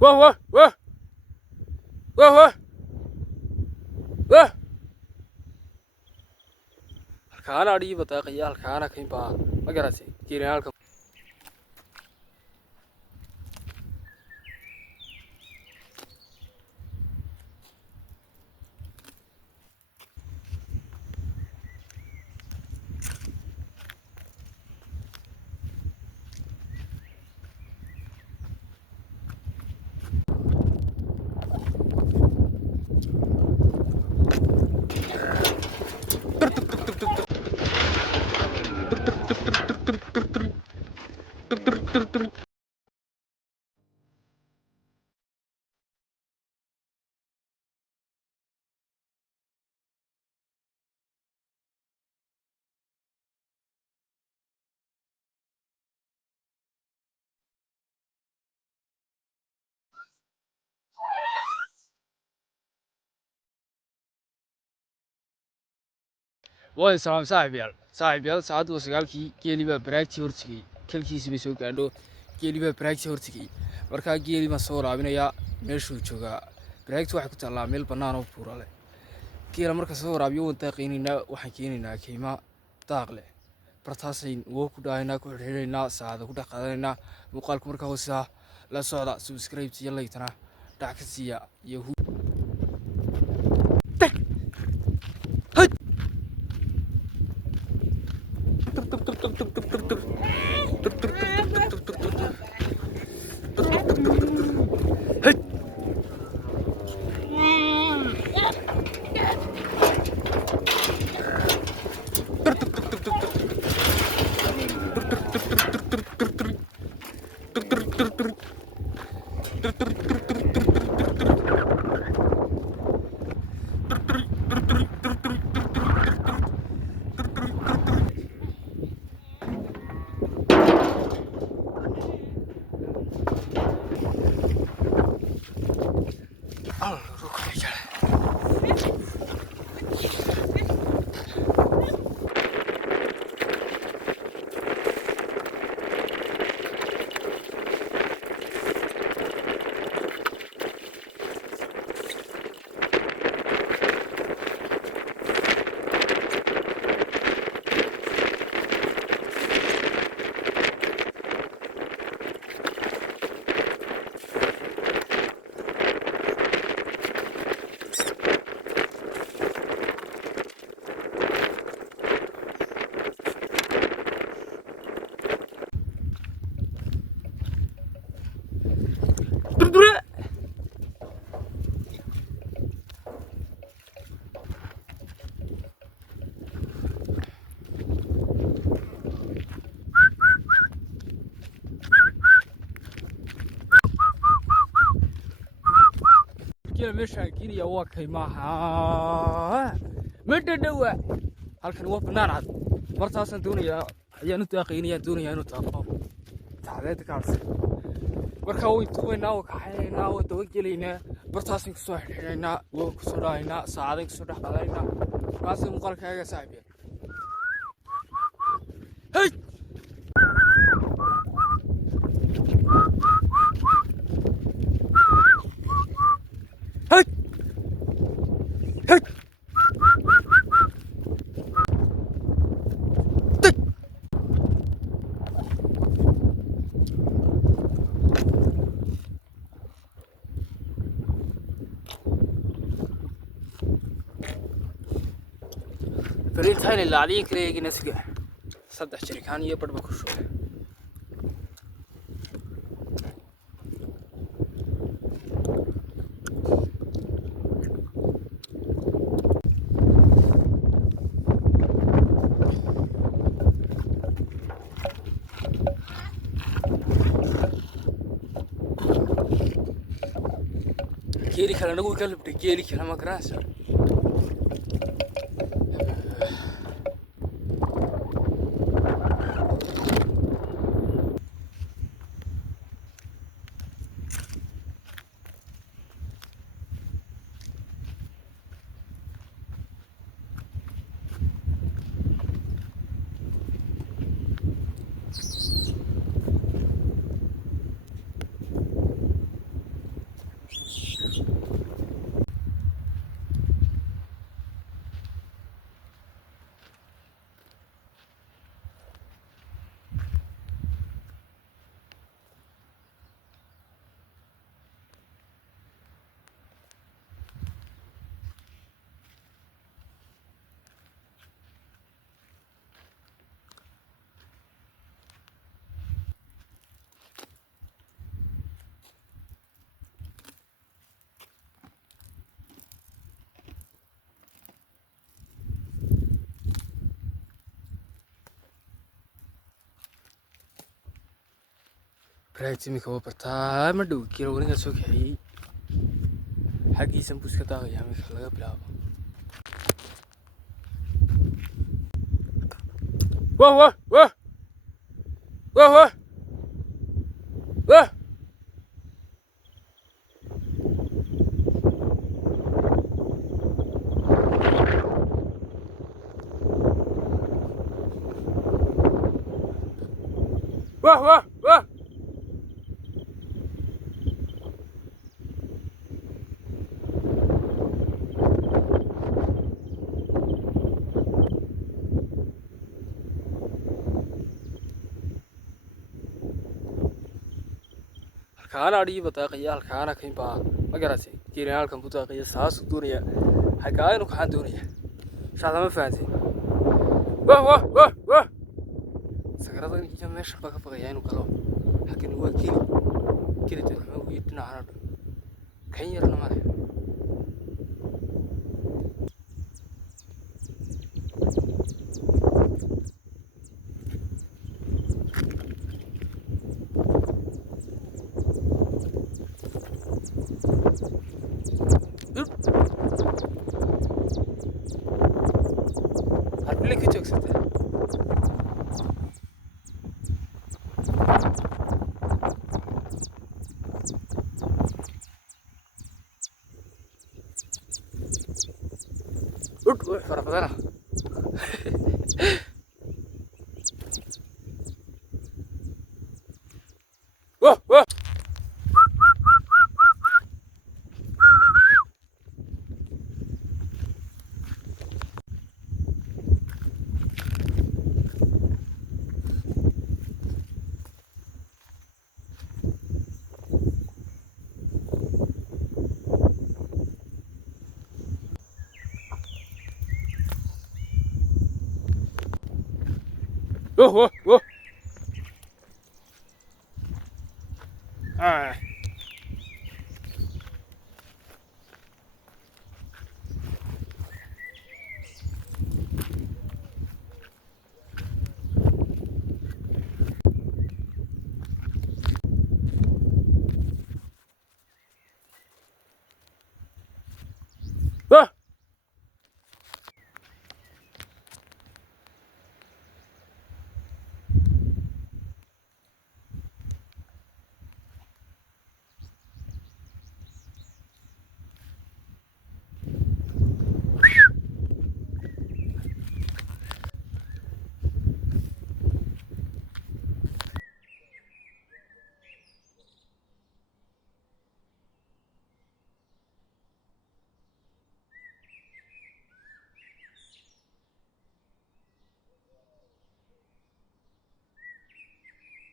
واه واه واه واه واه واه halkaana adhigii bataaqaya halkaana kayn baa ma garatay geelina halka way salaam saaxiibayaal saacadu waa sagaalkii geeli baa baraagtii hortigay kalkiisii bay soo gaadho geeli baa baraagtii hortigay markaa geeli baan soo waraabinayaa meeshuu joogaa baraagtu waxay ku taallaa meel bannaan oo buura leh geela marka soo waraabiyo waan daaqaynaynaa waxaan keenaynaa kayma daaq leh bartaasayn woo ku dhaahaynaa ku xidhxidhaynaa saacada ku dhex qaadanaynaa muuqaalku markaa hoosaa la socda subscribe iyo laytana dhac ka siiya iyo geela meeshaan keenaya waa kaymaha ma dhadhowa halkan waa bannaan cad martaasaan doonayaa ayaan u daaqaynayaan doonayaa inuu daaqo tacdeed kaarse markaa way tuubaynaa waa kaxaynaynaa waa dabagelaynaa bartaasaan kusoo xidhxidhaynaa waa kusoo dhaahaynaa saacadayn kusoo dhex qaadanaynaa kaasay muuqaalkaaga saaxiibyaal hey hey hey فرينتاين اللي عليك ريجي نسقع صدق شركانية برضه كشوف كيري كلا نقول قلب كيري كلا ما كراسة براكتي ميكا وبرتا ما دو كيلو ونيجا سوق حي حقي سمبوس كتا يا ميكا لقى بلا واه واه واه واه واه واه واه واه واه halkaana adhigii bataaqaya halkaana kayn baa ma garatay geelina halkan butaaqaya saasuu doonaya halkaa inuu kaxaan doonaya shaada ma fahantay wah wah wah wah sagarada iyo meesha baa ka baqaya inuu galo halkan waa geli dadkuma ugu dhinacana dhan kan yarna male harbilay ka joogsatay wax fara badana wah wah wah wah wah